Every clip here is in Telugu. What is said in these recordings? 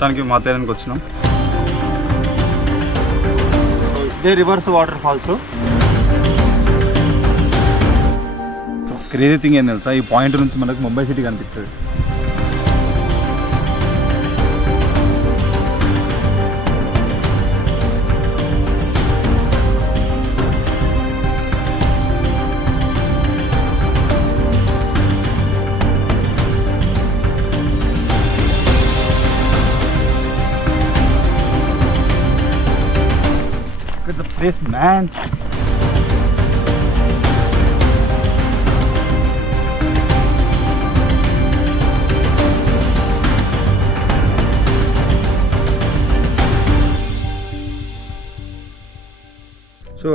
మొత్తానికి మాతేరానికి వచ్చినాం. ఇదే reverse water falls. Crazy thing ఏం తెలుసా, ఈ పాయింట్ నుంచి మనకు ముంబై సిటీ కనిపిస్తుంది. The place, man. So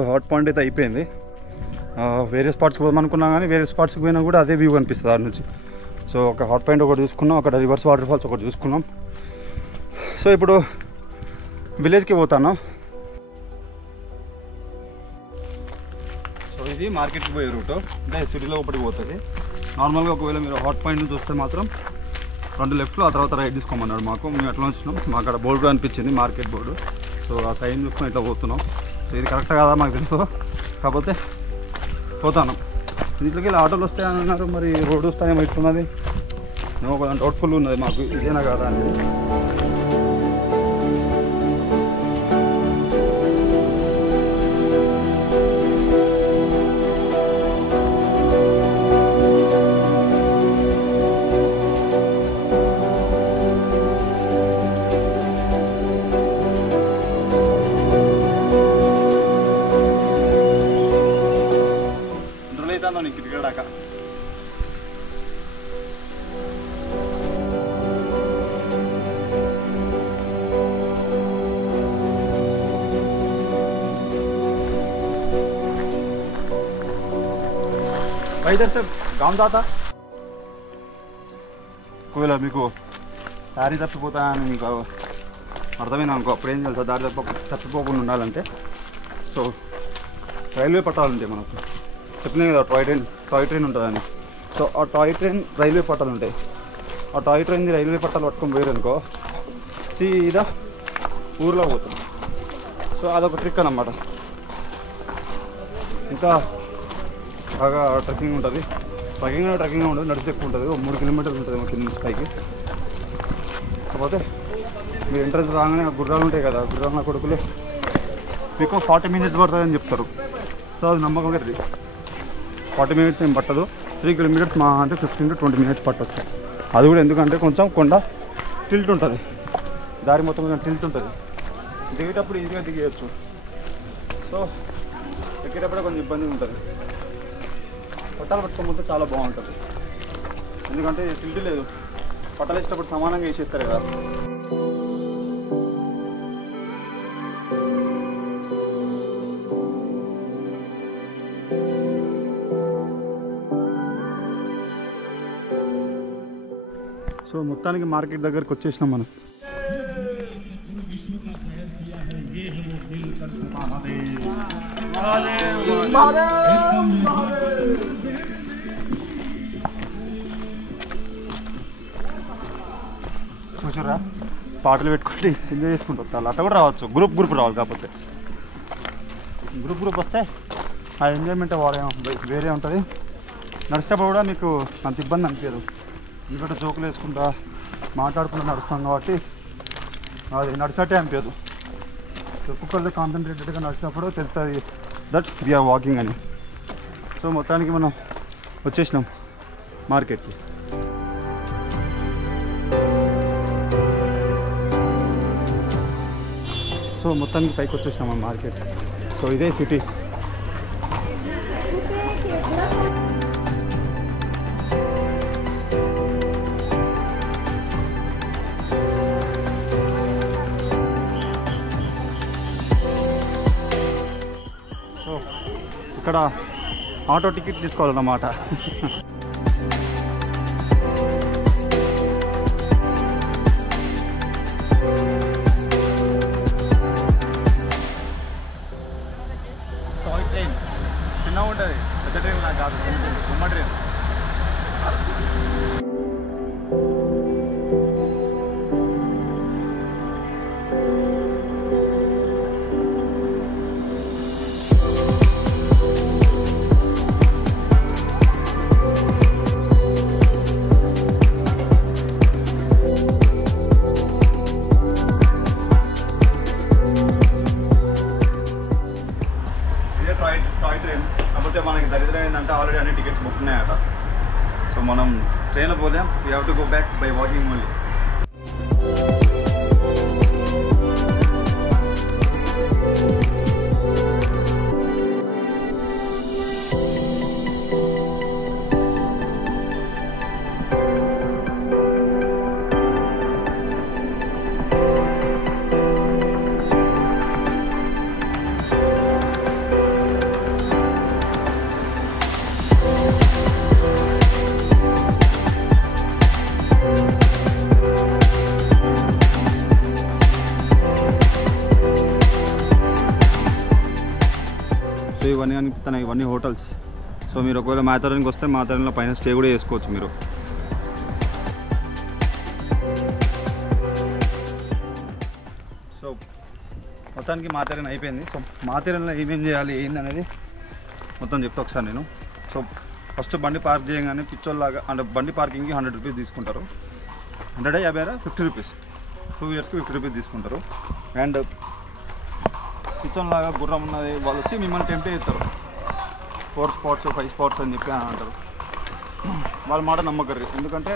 hot point అయితే అయిపోయింది. వేరే స్పాట్స్కి పోదాం అనుకున్నాం కానీ వేరే స్పాట్స్కి పోయినా కూడా అదే వ్యూ కనిపిస్తుంది ఆడ నుంచి. సో ఒక హాట్ పాయింట్ ఒకటి చూసుకున్నాం, అక్కడ రివర్స్ వాటర్ ఫాల్స్ ఒకటి చూసుకున్నాం. సో ఇప్పుడు విలేజ్కి పోతాను. సో ఇది మార్కెట్కి పోయే రూట్, అంటే సిటీలో ఒకటికి పోతుంది. నార్మల్గా ఒకవేళ మీరు హాట్ పాయింట్ నుంచి వస్తే మాత్రం 2 లెఫ్ట్లో, ఆ తర్వాత రైట్ తీసుకోమన్నాడు మాకు. మేము ఎట్లా వచ్చినాం, మాకు అక్కడ బోర్డు అనిపించింది, మార్కెట్ బోర్డు. సో ఆ సైన్ చూసుకొని ఇట్లా పోతున్నాం. సో ఇది కరెక్ట్ కాదా మాకు తెలుసు, కాకపోతే పోతాను. ఇంట్లోకి వెళ్ళి ఆటోలు వస్తాయని అన్నారు, మరి రోడ్డు వస్తాయేమో ఇట్టున్నది. మేము ఒక డౌట్ఫుల్ ఉన్నది మాకు, ఇదేనా కాదా అనేది. నీకు తిరగడాక इधर से गांव जाता ఒకవేళ మీకు దారి తప్పిపోతాయని మీకు అర్థమైంది అనుకో, అప్పుడు ఏం చేయాలి, దారి తప్పిపోకుండా ఉండాలంటే సో రైల్వే పట్టాలు ఉంటాయి మనకు. చెప్పినాయి కదా టాయ్ ట్రైన్ ఉంటుందని. సో ఆ టాయ్ ట్రైన్ రైల్వే పట్టాలు ఉంటాయి. ఆ టాయ్ ట్రైన్ రైల్వే పట్టాలు పట్టుకొని పోయారనుకో సీదా ఊర్లో పోతుంది. సో అదొక ట్రిక్ అన్నమాట. ఇంకా బాగా ట్రెక్కింగ్ ఉంటుంది. ట్రెక్కింగ్ ఉంటుంది, నడిచి ఎక్కువ ఉంటుంది. 3 కిలోమీటర్లు ఉంటుంది మా కింద పైకి. కాకపోతే మీరు ఎంట్రన్స్ రాగానే గుర్రాలు ఉంటాయి కదా, గుర్రాల కొడుకులు మీకు 40 మినిట్స్ పడుతుందని చెప్తారు. సో అది నమ్మకం కది. 40 మినిట్స్ ఏం పట్టదు. 3 కిలోమీటర్స్ మా అంటే 15 to 20 మినిట్స్ పట్టవచ్చు. అది కూడా ఎందుకంటే కొంచెం కొండ టిల్ట్ ఉంటుంది, దారి మొత్తం కొంచెం టిల్ట్ ఉంటుంది. దిగేటప్పుడు ఈజీగా దిగేయచ్చు. సో ఎక్కేటప్పుడే కొంచెం ఇబ్బంది ఉంటుంది. పట్టాలు పట్టుకోకపోతే చాలా బాగుంటుంది, ఎందుకంటే టిల్ట్ లేదు. పట్టాలు వేసేటప్పుడు సమానంగా వేసేస్తారు కదా. సో మొత్తానికి మార్కెట్ దగ్గరికి వచ్చేసినాం మనం. చూసారా, పాటలు పెట్టుకుంటే ఎంజాయ్ చేసుకుంటూ వస్తారు. అట్లా కూడా రావచ్చు, గ్రూప్ రావాలి. కాకపోతే గ్రూప్ వస్తే ఆ ఎంజాయ్మెంట్ వేరే ఉంటుంది. నడిచేటప్పుడు కూడా మీకు అంత ఇబ్బంది అనిపించదు, ఎందుకంటే జోకులు వేసుకుంటా మాట్లాడుకుంటూ నడుస్తాం కాబట్టి అది నడిచినట్టే అనిపించదు. ఒక్కొక్కరితో కాన్సన్ట్రేటెడ్గా నడిచినప్పుడు తెలుస్తుంది దట్ వీఆర్ వాకింగ్ అని. సో మొత్తానికి మనం వచ్చేసినాం మార్కెట్కి. సో మొత్తానికి పైకి వచ్చేసినాం ఆ మార్కెట్. సో ఇదే సిటీ. సో ఇక్కడ ఆటో టికెట్ తీసుకోవాలన్నమాట. టాయ్ ట్రైన్ చిన్నగా ఉంటుంది, పెద్ద ట్రైన్ నాకు కాదు, బొమ్మ ట్రైన్. Toy train. కాకపోతే మనకి దరిద్రం ఏంటంటే ఆల్రెడీ అన్ని టికెట్స్ బుక్ ఉన్నాయట. సో మనం ట్రైన్లో పోలేం, we have to go back by walking only. ఇవన్నీ హోటల్స్. సో మీరు ఒకవేళ మాథెరాన్కి వస్తే మాథెరాన్లో పైన స్టే కూడా చేసుకోవచ్చు మీరు. సో మొత్తానికి మాథెరాన్ అయిపోయింది. సో మాథెరాన్లో ఏమేం చేయాలి ఏంది అనేది మొత్తం చెప్తా ఒకసారి నేను. సో ఫస్ట్ బండి పార్క్ చేయగానే పిచ్చోల్లాగా అంటే బండి పార్కింగ్కి 100 రూపీస్ తీసుకుంటారు. 150 50 రూపీస్, 2 ఇయర్స్కి 50 రూపీస్ తీసుకుంటారు. అండ్ పిచ్చోల్లాగా గుర్రం ఉన్నది వాళ్ళు వచ్చి మిమ్మల్ని టెంప్ట్ చేస్తారు. 4 స్పాట్స్ 5 స్పాట్స్ అని చెప్పి అంటారు. వాళ్ళ మాట నమ్మకరు. ఎందుకంటే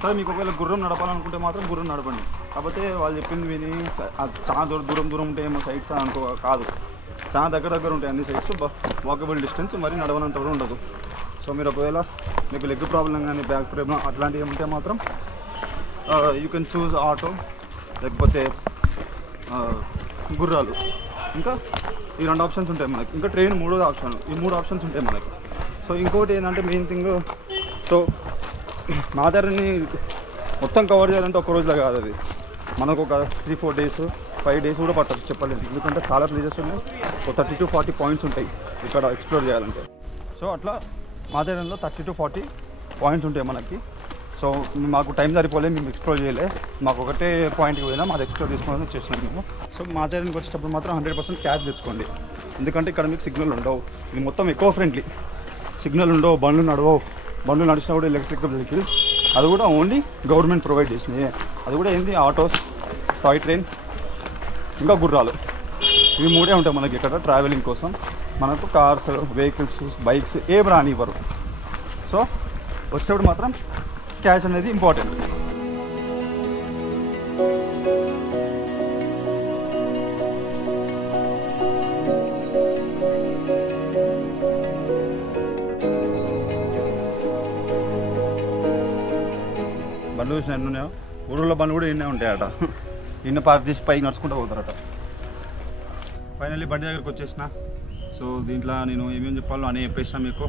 సరే మీకు ఒకవేళ గుర్రం నడపాలనుకుంటే మాత్రం గుర్రం నడపండి. కాకపోతే వాళ్ళు చెప్పింది విని చాలా దూరం ఉంటే ఏమో సైట్స్ అనుకో కాదు, చాలా దగ్గర ఉంటాయి అన్ని సైట్స్. వాకబుల్ డిస్టెన్స్, మరి నడవనంత కూడా ఉండదు. సో మీరు ఒకవేళ మీకు లెగ్ ప్రాబ్లం కానీ బ్యాక్ ప్రాబ్లం అట్లాంటివి ఉంటే మాత్రం యూ కెన్ చూజ్ ఆటో, లేకపోతే గుర్రాలు. ఇంకా ఈ 2 ఆప్షన్స్ ఉంటాయి మనకి. ఇంకా ట్రైన్ 3వ ఆప్షన్. ఈ 3 ఆప్షన్స్ ఉంటాయి మనకి. సో ఇంకోటి ఏంటంటే మెయిన్ థింగ్, సో మాథెరాన్ని మొత్తం కవర్ చేయాలంటే ఒక్క రోజులో కాదు. అది మనకు ఒక 3-4 డేస్ 5 డేస్ కూడా పట్టదు చెప్పలేదు. ఎందుకంటే చాలా ప్లేసెస్ ఉన్నాయి. ఒక 30 to 40 పాయింట్స్ ఉంటాయి ఇక్కడ ఎక్స్ప్లోర్ చేయాలంటే. సో అట్లా మాథెరాన్లో 30 to 40 పాయింట్స్ ఉంటాయి మనకి. సో మాకు టైం సరిపోలేదు, మేము ఎక్స్ప్లోర్ చేయలే. మాకు ఒకటే పాయింట్కి పోయినా మాది ఎక్స్ప్లోర్ చేసుకోవాలని వచ్చేసినాం మేము. సో మాథెరాన్కి వచ్చేటప్పుడు మాత్రం 100% క్యాష్ తెచ్చుకోండి. ఎందుకంటే ఇక్కడ మీకు సిగ్నల్ ఉండవు. ఇది మొత్తం ఎక్కువ ఫ్రెండ్లీ. సిగ్నల్ ఉండవు, బండ్లు నడవవు. బండ్లు నడిచినా కూడా ఎలక్ట్రికల్ వెహికల్స్, అది కూడా ఓన్లీ గవర్నమెంట్ ప్రొవైడ్ చేసినాయి. అది కూడా ఏంటి, ఆటోస్, టాయ్ ట్రైన్, ఇంకా గుర్రాలు. ఇవి 3 ఉంటాయి మనకి ఇక్కడ ట్రావెలింగ్ కోసం. మనకు కార్స్, వెహికల్స్, బైక్స్ ఏం రానివ్వరు. సో వచ్చేటప్పుడు మాత్రం క్యాష్ అనేది ఇంపార్టెంట్. బండ్లు చూసిన ఎన్ని ఉన్నాయో, ఊళ్ళో బండ్లు కూడా ఎన్నే ఉంటాయట. ఇన్న పార్క్ చేసి పైకి నడుచుకుంటూ పోతారట. ఫైనల్లీ బండి దగ్గరికి వచ్చేసిన. సో దీంట్లో నేను ఏమేమి చెప్పాలో అని చెప్పేసిన మీకు.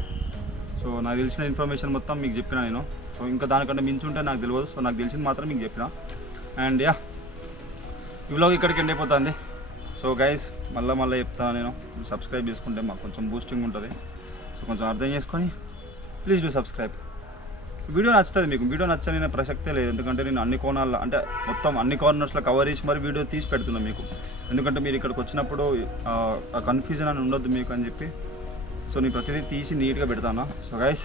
సో నాకు తెలిసిన ఇన్ఫర్మేషన్ మొత్తం మీకు చెప్పిన నేను. సో ఇంకా దానికంటే మించి ఉంటే నాకు తెలియదు. సో నాకు తెలిసింది మాత్రం మీకు చెప్పిన. అండ్ యా, ఈ వ్లాగ్ ఇక్కడికి ఎండ్ అయిపోతుంది. సో గైస్ మళ్ళీ చెప్తాను నేను, సబ్స్క్రైబ్ చేసుకుంటే మాకు కొంచెం బూస్టింగ్ ఉంటుంది. సో కొంచెం అర్థం చేసుకొని ప్లీజ్ డూ సబ్స్క్రైబ్. వీడియో నచ్చుతుంది మీకు. వీడియో నచ్చని ప్రసక్తే లేదు. ఎందుకంటే నేను అన్ని కోణాల్లో అంటే మొత్తం అన్ని కార్నర్స్లో కవర్ చేసి మరి వీడియో తీసి పెడుతున్నాను మీకు. ఎందుకంటే మీరు ఇక్కడికి వచ్చినప్పుడు ఆ కన్ఫ్యూజన్ అని ఉండొద్దు మీకు అని చెప్పి. సో నేను ప్రతిదీ తీసి నీట్గా పెడతాను. సో గైస్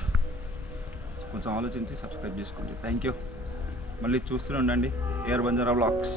కొంచెం ఆలోచించి సబ్స్క్రైబ్ చేసుకోండి. Thank you. మళ్ళీ చూస్తూనే ఉండండి ఎయిర్ బంజారా వ్లాగ్స్.